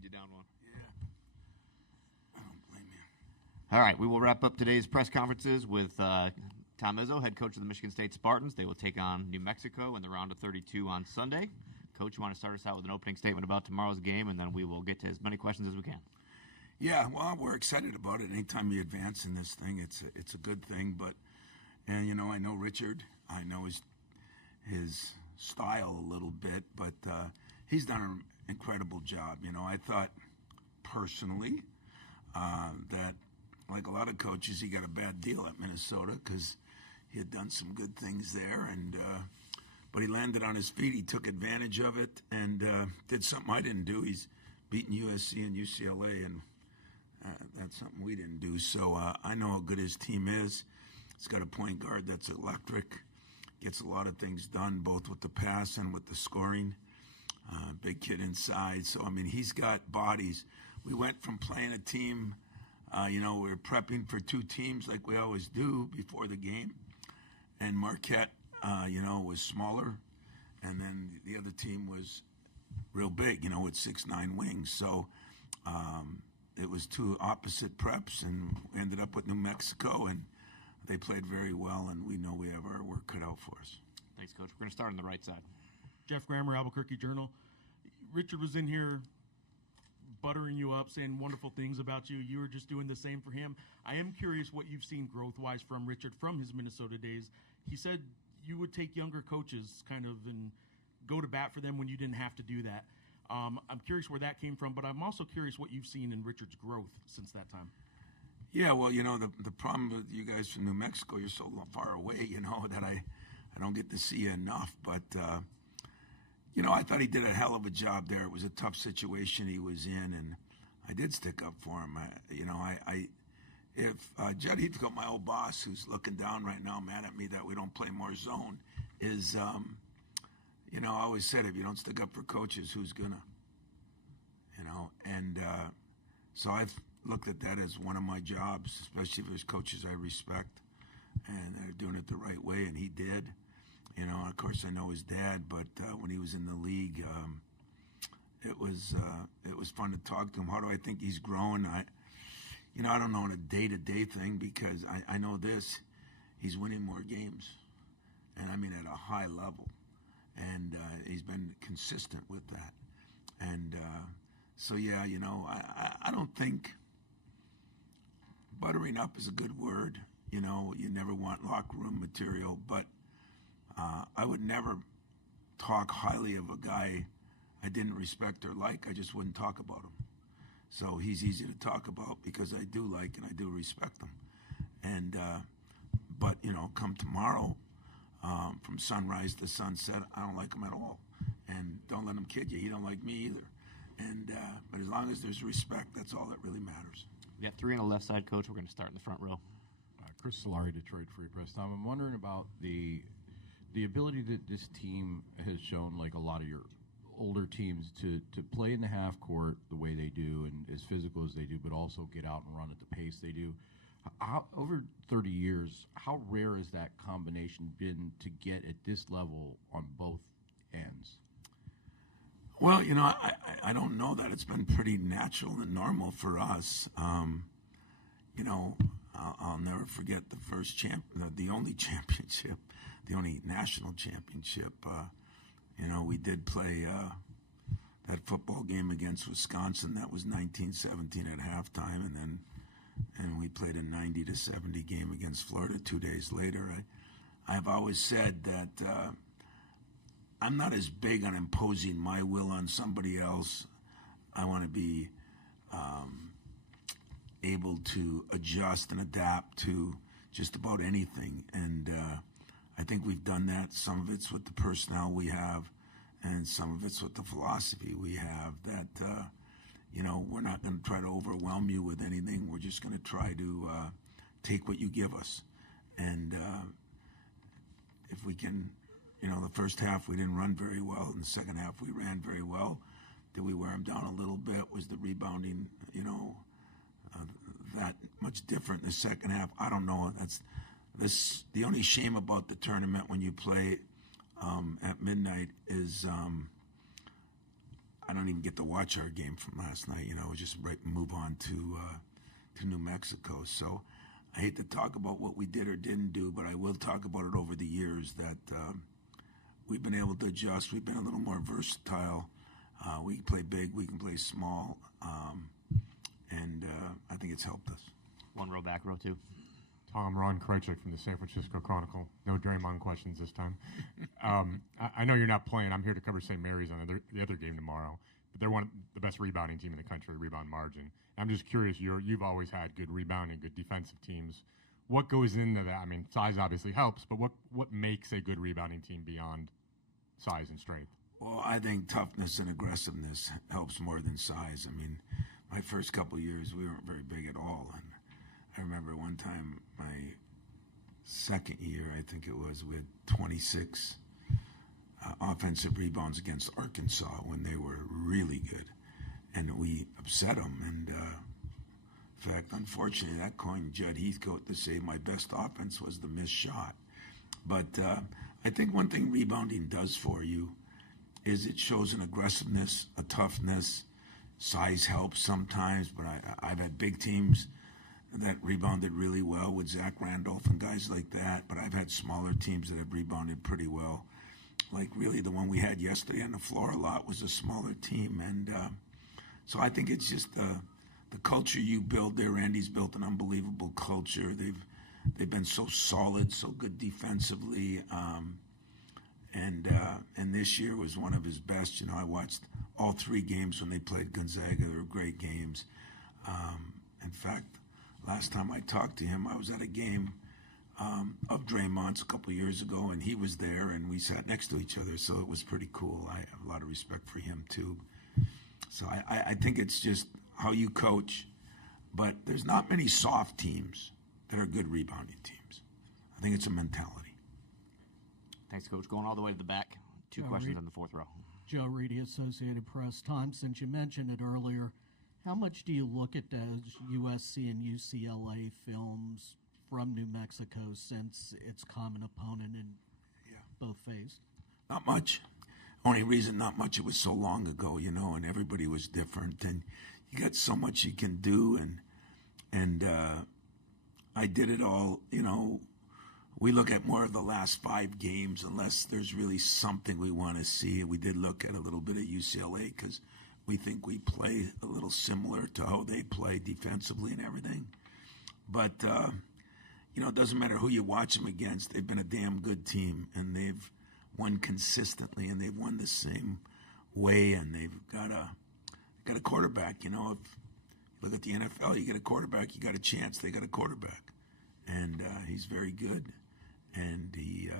moved you down one. Yeah. I don't blame you. All right, we will wrap up today's press conferences with Tom Izzo, head coach of the Michigan State Spartans. They will take on New Mexico in the round of 32 on Sunday. Coach, you want to start us out with an opening statement about tomorrow's game, and then we will get to as many questions as we can. Yeah, well, we're excited about it. Anytime we advance in this thing, it's a good thing. And I know Richard. I know his style a little bit, but he's done an incredible job. I thought personally that, like a lot of coaches, he got a bad deal at Minnesota because he had done some good things there, but he landed on his feet. He took advantage of it and did something I didn't do. He's beaten USC and UCLA, and that's something we didn't do. So I know how good his team is. He's got a point guard that's electric, gets a lot of things done, both with the pass and with the scoring. Big kid inside. So, he's got bodies. We went from playing a team, we were prepping for two teams like we always do before the game. And Marquette, was smaller. And then the other team was real big, with 6'9" wings. So it was two opposite preps, and we ended up with New Mexico, and they played very well, and we know we have our work cut out for us. Thanks, Coach. We're going to start on the right side. Jeff Grammer, Albuquerque Journal. Richard was in here buttering you up, saying wonderful things about you. You were just doing the same for him. I am curious what you've seen growth-wise from Richard from his Minnesota days. He said you would take younger coaches kind of and go to bat for them when you didn't have to do that. I'm curious where that came from, but I'm also curious what you've seen in Richard's growth since that time. Yeah, well, the problem with you guys from New Mexico, you're so far away, that I don't get to see you enough. But, I thought he did a hell of a job there. It was a tough situation he was in, and I did stick up for him. If Judd Heathcote, my old boss, who's looking down right now, mad at me that we don't play more zone, is, I always said, if you don't stick up for coaches, who's gonna? And so I've looked at that as one of my jobs, especially if there's coaches I respect and they're doing it the right way, and he did. Of course, I know his dad, but when he was in the league, it was fun to talk to him. How do I think he's grown? I don't know on a day-to-day thing, because I know this: he's winning more games, and at a high level, and he's been consistent with that. And so yeah, I don't think buttering up is a good word. You never want locker room material, but I would never talk highly of a guy I didn't respect or like. I just wouldn't talk about him. So he's easy to talk about because I do like and I do respect him. And but come tomorrow, from sunrise to sunset, I don't like him at all. And don't let him kid you. He don't like me either. And but as long as there's respect, that's all that really matters. We got three on the left side, Coach. We're going to start in the front row. Chris Solari, Detroit Free Press. Tom, I'm wondering about the ability that this team has shown, like a lot of your older teams, to play in the half court the way they do and as physical as they do, but also get out and run at the pace they do. Over 30 years, how rare has that combination been to get at this level on both ends? Well, I don't know that. It's been pretty natural and normal for us. I'll never forget the first the only championship, the only national championship. We did play that football game against Wisconsin. That was 1917 at halftime, and we played a 90-70 game against Florida 2 days later. I've always said that I'm not as big on imposing my will on somebody else. I want to be able to adjust and adapt to just about anything. And I think we've done that. Some of it's with the personnel we have, and some of it's with the philosophy we have, that, we're not going to try to overwhelm you with anything. We're just going to try to take what you give us. And if we can, the first half we didn't run very well. In the second half we ran very well. Did we wear them down a little bit? Was the rebounding, that much different in the second half? I don't know. The only shame about the tournament when you play at midnight is I don't even get to watch our game from last night. Just move on to New Mexico. So I hate to talk about what we did or didn't do, but I will talk about it over the years that we've been able to adjust. We've been a little more versatile. We can play big, we can play small, and I think it's helped us. One row back, row two. Tom, Ron Krejcik from the San Francisco Chronicle. No Draymond questions this time. I know you're not playing. I'm here to cover St. Mary's on the other game tomorrow. But they're one of the best rebounding team in the country, rebound margin. I'm just curious, you've always had good rebounding, good defensive teams. What goes into that? I mean, size obviously helps, but what makes a good rebounding team beyond size and strength? Well, I think toughness and aggressiveness helps more than size. I mean, my first couple of years, we weren't very big at all. And I remember one time, my second year, I think it was, we had 26 offensive rebounds against Arkansas when they were really good. And we upset them. And in fact, unfortunately, that coined Judd Heathcote to say my best offense was the missed shot. But I think one thing rebounding does for you is it shows an aggressiveness, a toughness. Size helps sometimes, but I've had big teams that rebounded really well with Zach Randolph and guys like that, but I've had smaller teams that have rebounded pretty well. Like really the one we had yesterday on the floor a lot was a smaller team. And so I think it's just the culture you build there. Andy's built an unbelievable culture. They've been so solid, so good defensively. And this year was one of his best. I watched all 3 games when they played Gonzaga. They were great games. In fact, last time I talked to him, I was at a game of Draymond's a couple years ago, and he was there, and we sat next to each other, so it was pretty cool. I have a lot of respect for him, too. So I think it's just how you coach, but there's not many soft teams that are good rebounding teams. I think it's a mentality. Thanks, Coach. Going all the way to the back. 2 questions on the 4th row. Joe Reedy, Associated Press. Tom, since you mentioned it earlier, how much do you look at those USC and UCLA films from New Mexico since it's common opponent in both faced? Not much. Only reason not much, it was so long ago, and everybody was different, and you got so much you can do, and I did it all, We look at more of the last 5 games unless there's really something we want to see. We did look at a little bit of UCLA because we think we play a little similar to how they play defensively and everything. But, it doesn't matter who you watch them against. They've been a damn good team, and they've won consistently, and they've won the same way, and they've got a quarterback. If you look at the NFL, you get a quarterback, you got a chance. They got a quarterback, and he's very good. And he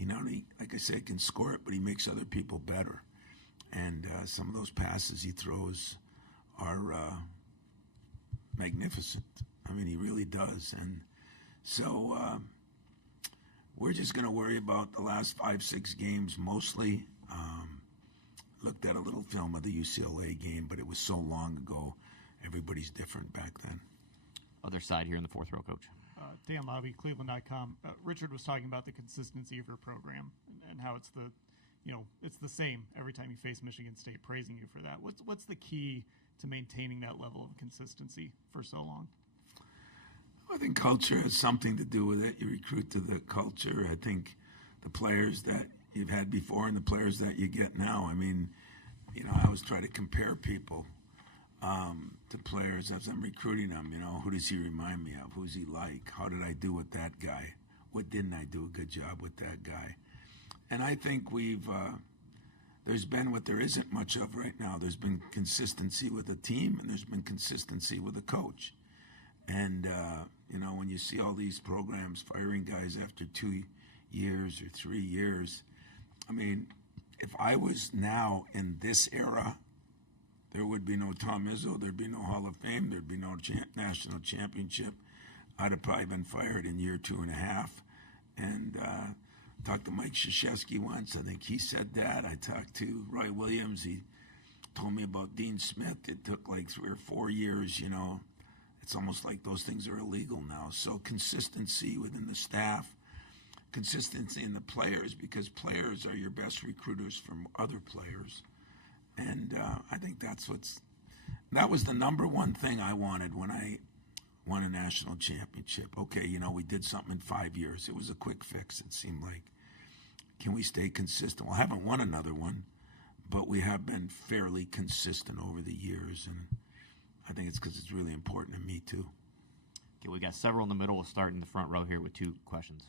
not only, like I said, can score it, but he makes other people better. And some of those passes he throws are magnificent. I mean, he really does. And so we're just going to worry about the last 5-6 games mostly. Looked at a little film of the UCLA game, but it was so long ago. Everybody's different back then. Other side here in the 4th row, Coach. Dan Lobby, Cleveland.com. Richard was talking about the consistency of your program and how it's the same every time you face Michigan State, praising you for that. What's the key to maintaining that level of consistency for so long? I think culture has something to do with it. You recruit to the culture. I think the players that you've had before and the players that you get now. I mean, I always try to compare people to players as I'm recruiting them. Who does he remind me of? Who's he like? How did I do with that guy? What didn't I do a good job with that guy? And I think there's been what there isn't much of right now. There's been consistency with the team, and there's been consistency with the coach. And, when you see all these programs firing guys after 2 years or 3 years, I mean, if I was now in this era, there would be no Tom Izzo, there'd be no Hall of Fame, there'd be no national championship. I'd have probably been fired in year 2.5. And talked to Mike Krzyzewski once. I think he said that. I talked to Roy Williams. He told me about Dean Smith. It took like 3 or 4 years, It's almost like those things are illegal now. So consistency within the staff, consistency in the players, because players are your best recruiters from other players. And I think that was the number one thing I wanted when I won a national championship. Okay, we did something in 5 years. It was a quick fix, it seemed like. Can we stay consistent? Well, I haven't won another one, but we have been fairly consistent over the years, and I think it's because it's really important to me, too. Okay, we got several in the middle. We'll start in the front row here with 2 questions.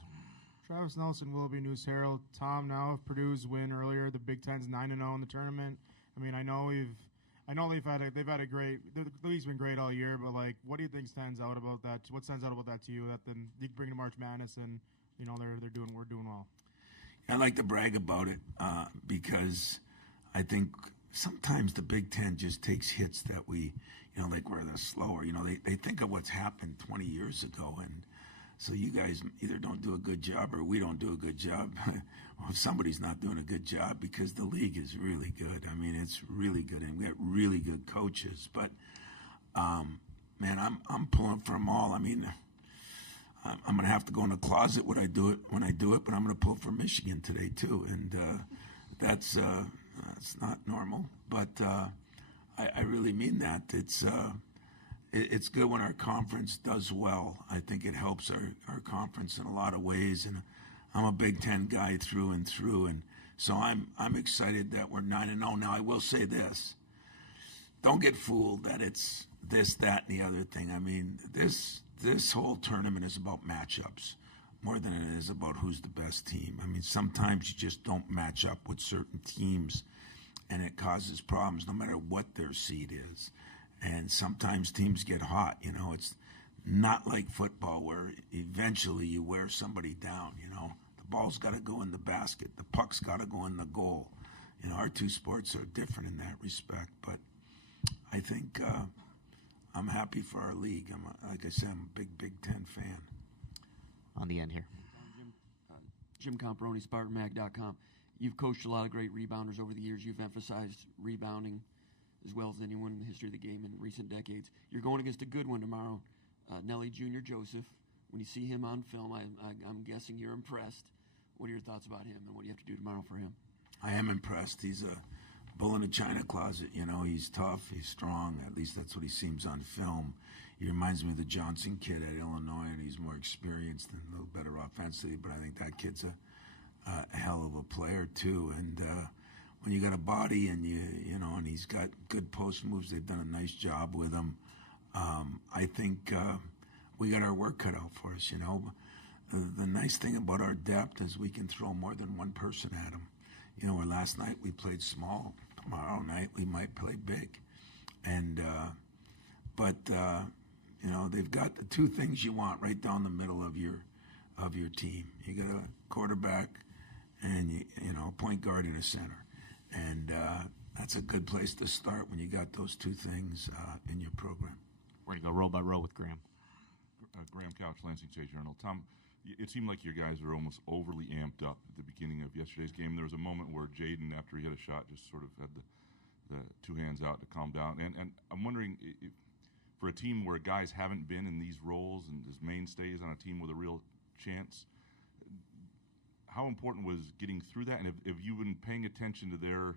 Travis Nelson, Willoughby News Herald. Tom, now if Purdue's win earlier, the Big Ten's 9-0 in the tournament. I mean, I know they've had a great. The league's been great all year, but what do you think stands out about that? What stands out about that to you? That then you bring to March Madness, and we're doing well. I like to brag about it because I think sometimes the Big Ten just takes hits that we, we're the slower. They think of what's happened 20 years ago, and so you guys either don't do a good job or we don't do a good job. Well, somebody's not doing a good job because the league is really good. I mean, it's really good, and we got really good coaches. But, man, I'm pulling for them all. I mean, I'm going to have to go in the closet when I do it, but I'm going to pull for Michigan today too, and that's not normal. But I really mean that. It's good when our conference does well. I think it helps our conference in a lot of ways, and I'm a Big Ten guy through and through, and so I'm excited that we're 9-0. Now I will say this: don't get fooled that it's this, that, and the other thing. I mean, this whole tournament is about matchups more than it is about who's the best team. I mean, sometimes you just don't match up with certain teams, and it causes problems no matter what their seed is. And sometimes teams get hot. It's not like football where eventually you wear somebody down. The ball's got to go in the basket. The puck's got to go in the goal. Our 2 sports are different in that respect. But I think I'm happy for our league. Like I said, I'm a Big Ten fan. On the end here. Jim Comparoni, SpartanMag.com. You've coached a lot of great rebounders over the years. You've emphasized rebounding as well as anyone in the history of the game in recent decades. You're going against a good one tomorrow, Nelly Jr. Joseph. When you see him on film, I'm guessing you're impressed. What are your thoughts about him, and what do you have to do tomorrow for him? I am impressed. He's a bull in a china closet. He's tough, he's strong. At least that's what he seems on film. He reminds me of the Johnson kid at Illinois, and he's more experienced and a little better offensively, but I think that kid's a hell of a player, too. And when you got a body and and he's got good post moves, they've done a nice job with him. I think we got our work cut out for us. The nice thing about our depth is we can throw more than one person at him. Where last night we played small, tomorrow night we might play big, and they've got the 2 things you want right down the middle of your team. You got a quarterback and a point guard and a center. And that's a good place to start when you got those 2 things in your program. We're going to go row by row with Graham. Graham Couch, Lansing State Journal. Tom, it seemed like your guys were almost overly amped up at the beginning of yesterday's game. There was a moment where Jaden, after he hit a shot, just sort of had the 2 hands out to calm down. And I'm wondering, if, for a team where guys haven't been in these roles and as mainstays on a team with a real chance, how important was getting through that? And have you been paying attention to their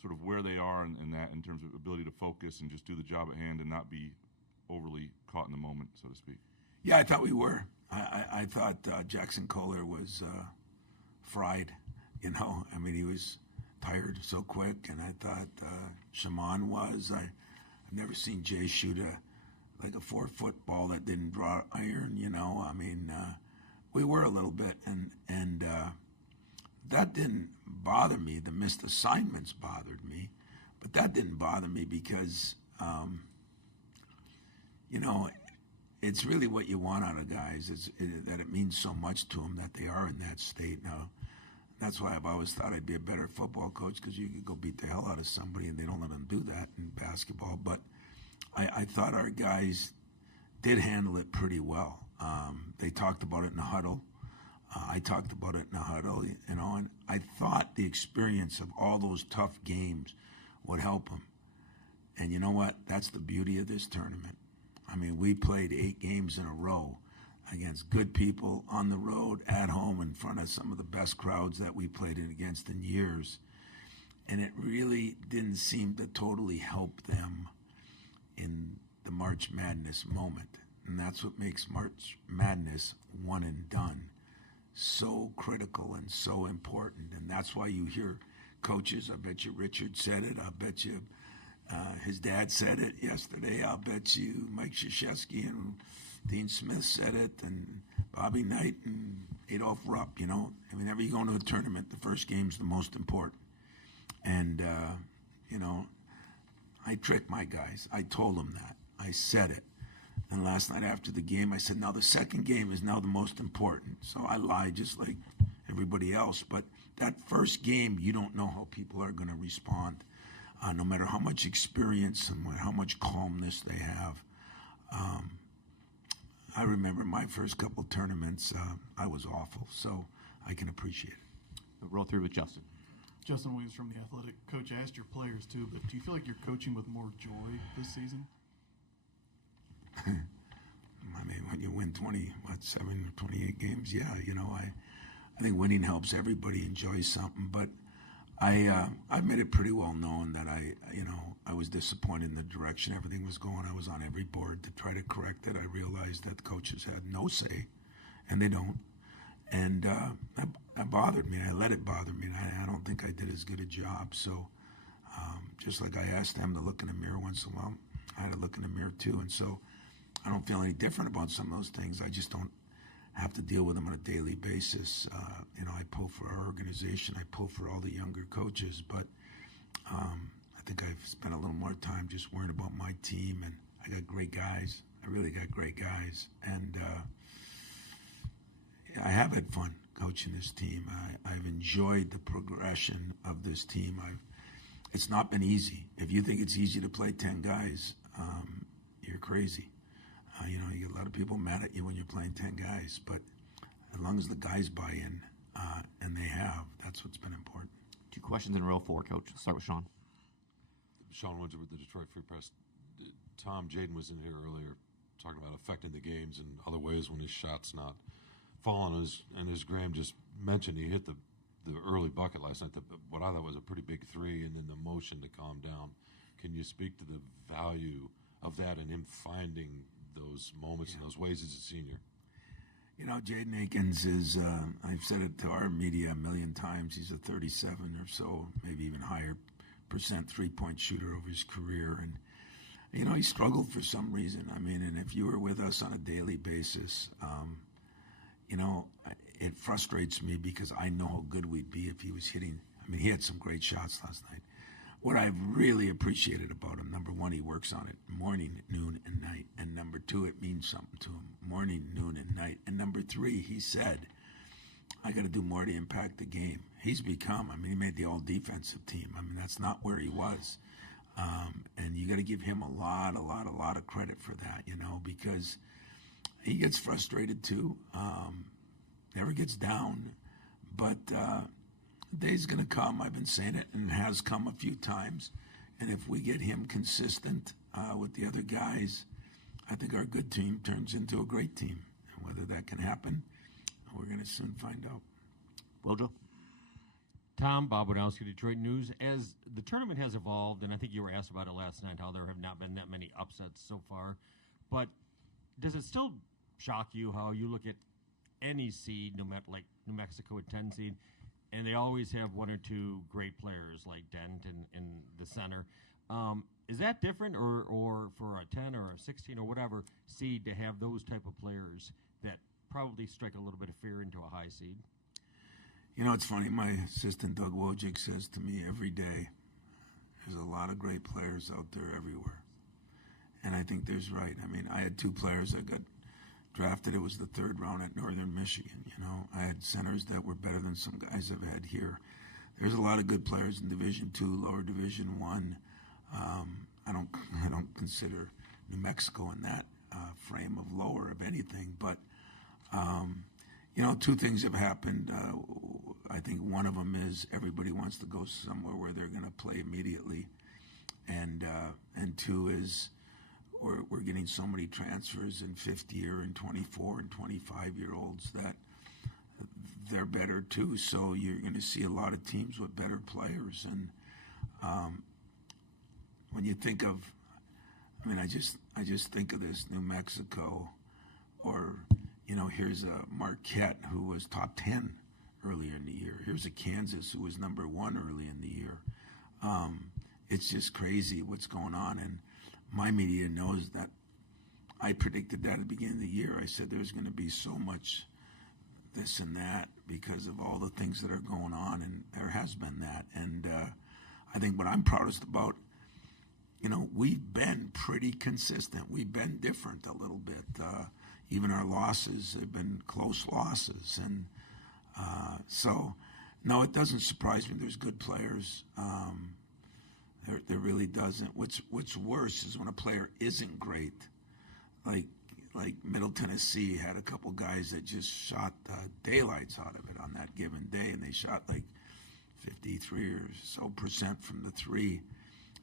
sort of where they are in that, in terms of ability to focus and just do the job at hand and not be overly caught in the moment, so to speak? Yeah, I thought we were. I thought Jackson Kohler was fried. I mean, he was tired so quick, and I thought Shaman was. I've never seen Jay shoot a 4-foot ball that didn't draw iron. I mean. We were a little bit, and that didn't bother me. The missed assignments bothered me, but that didn't bother me because, it's really what you want out of guys, that it means so much to them that they are in that state. Now, that's why I've always thought I'd be a better football coach, because you could go beat the hell out of somebody, and they don't let them do that in basketball. But I thought our guys did handle it pretty well. They talked about it in the huddle. I talked about it in the huddle, and I thought the experience of all those tough games would help them. And you know what? That's the beauty of this tournament. I mean, we played 8 games in a row against good people on the road, at home, in front of some of the best crowds that we played against in years. and it really didn't seem to totally help them in the March Madness moment. And that's what makes March Madness one and done so critical and so important. And that's why you hear coaches, I bet you Richard said it, I bet you his dad said it yesterday, I'll bet you Mike Krzyzewski and Dean Smith said it, and Bobby Knight and Adolph Rupp, you know. I mean, whenever you go into a tournament, the first game's the most important. And, you know, I tricked my guys. I told them that. I said it. And last night after the game, I said, now the second game is now the most important. So I lied just like everybody else. But that first game, you don't know how people are going to respond, no matter how much experience and how much calmness they have. I remember my first couple tournaments, I was awful. So I can appreciate it. We'll roll through with Justin. Justin Williams from The Athletic. Coach, I asked your players too, but do you feel like you're coaching with more joy this season? I mean, when you win 7 or 28 games, yeah, you know, I think winning helps everybody enjoy something. But I've made it pretty well known that I was disappointed in the direction everything was going. I was on every board to try to correct it. I realized that the coaches had no say, and they don't. And that bothered me. I let it bother me. And I don't think I did as good a job. So just like I asked them to look in the mirror once in a while, I had to look in the mirror too. And so I don't feel any different about some of those things. I just don't have to deal with them on a daily basis. You know, I pull for our organization. I pull for all the younger coaches. But I think I've spent a little more time just worrying about my team. And I got great guys. I really got great guys. And I have had fun coaching this team. I've enjoyed the progression of this team. It's not been easy. If you think it's easy to play 10 guys, you're crazy. You know, you get a lot of people mad at you when you're playing 10 guys, but as long as the guys buy in, and they have, that's what's been important. 2 questions in row 4, Coach. Let's start with Sean. Sean Windsor with the Detroit Free Press. Tom, Jaden was in here earlier talking about affecting the games in other ways when his shot's not falling. As Graham just mentioned, he hit the early bucket last night, what I thought was a pretty big 3, and then the motion to calm down. Can you speak to the value of that and him finding those moments and those ways as a senior? You know, Jaden Akins is, I've said it to our media a million times, he's a 37 or so, maybe even higher percent three-point shooter over his career. And, you know, he struggled for some reason. I mean, and if you were with us on a daily basis, you know, it frustrates me because I know how good we'd be if he was hitting. I mean, he had some great shots last night. What I've really appreciated about him, number one, he works on it morning, noon, and night. And number 2, it means something to him, morning, noon, and night. And number 3, he said, I got to do more to impact the game. He's become, I mean, he made the all-defensive team. I mean, that's not where he was. And you got to give him a lot of credit for that, you know, because he gets frustrated too, never gets down. But the day's going to come, I've been saying it, and it has come a few times. And if we get him consistent with the other guys, I think our good team turns into a great team. And whether that can happen, we're going to soon find out. Wojo? Tom, Bob Wadowski, Detroit News. As the tournament has evolved, and I think you were asked about it last night, how there have not been that many upsets so far, but does it still shock you how you look at any seed, no matter like New Mexico at 10 seed, and they always have 1 or 2 great players like Dent in the center? Is that different, or for a 10 or a 16 or whatever seed to have those type of players that probably strike a little bit of fear into a high seed? You know, it's funny. My assistant, Doug Wojcik, says to me every day, there's a lot of great players out there everywhere. And I think there's right. I mean, I had 2 players that got drafted. It was the 3rd round at Northern Michigan, you know. I had centers that were better than some guys I've had here. There's a lot of good players in Division II, lower Division I. I don't consider New Mexico in that frame of lower of anything. But, you know, 2 things have happened. I think one of them is everybody wants to go somewhere where they're going to play immediately. And 2 is we're getting so many transfers in 50-year and 24 and 25-year-olds that they're better too. So you're going to see a lot of teams with better players. And When you think of, I mean, I just think of this New Mexico, or here's a Marquette who was top 10 earlier in the year. Here's a Kansas who was number 1 early in the year. It's just crazy what's going on, and my media knows that. I predicted that at the beginning of the year. I said there's going to be so much this and that because of all the things that are going on, and there has been that. And I think what I'm proudest about, we've been pretty consistent. We've been different a little bit. Even our losses have been close losses. And so, no, it doesn't surprise me. There's good players. There really doesn't. What's worse is when a player isn't great. Like Middle Tennessee had a couple guys that just shot the daylights out of it on that given day, and they shot like 53 or so % from the three,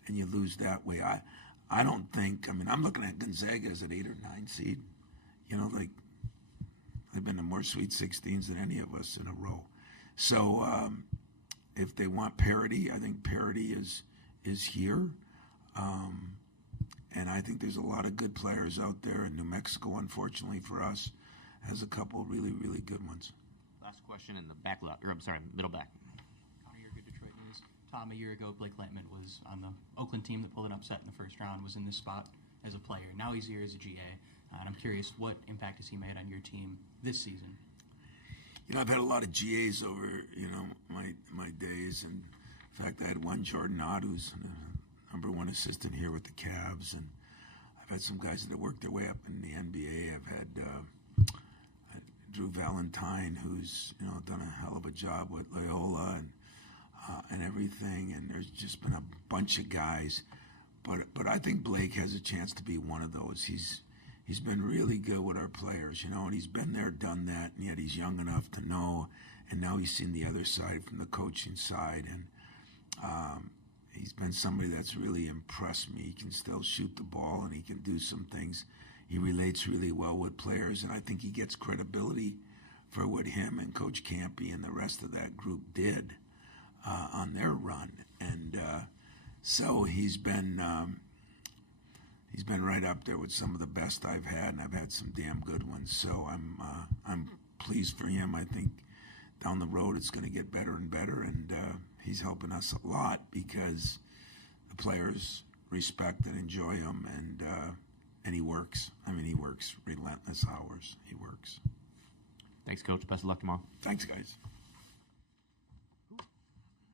and you lose that way. I don't think. I mean, I'm looking at Gonzaga as an 8 or 9 seed. They've been to more Sweet 16s than any of us in a row. So if they want parity, I think parity is here. And I think there's a lot of good players out there. And New Mexico, unfortunately for us, has a couple really, really good ones. Last question in the back lot, or I'm sorry, middle back. Connor, you're good Detroit News. Tom, a year ago, Blake Lampman was on the Oakland team that pulled an upset in the first round, was in this spot as a player. Now he's here as a GA. And I'm curious, what impact has he made on your team this season? I've had a lot of GAs over, my days. And in fact, I had one Jordan Ott, who's number 1 assistant here with the Cavs, and I've had some guys that have worked their way up in the NBA. I've had Drew Valentine, who's done a hell of a job with Loyola and everything. And there's just been a bunch of guys, but I think Blake has a chance to be one of those. He's been really good with our players, and he's been there, done that, and yet he's young enough to know. And now he's seen the other side from the coaching side, and he's been somebody that's really impressed me. He can still shoot the ball, and he can do some things. He relates really well with players, and I think he gets credibility for what him and Coach Campy and the rest of that group did on their run. And so he's been right up there with some of the best I've had, and I've had some damn good ones. So I'm pleased for him. I think down the road it's going to get better and better, and he's helping us a lot because the players respect and enjoy him, and he works. I mean, he works relentless hours. He works. Thanks, Coach. Best of luck tomorrow. Thanks, guys.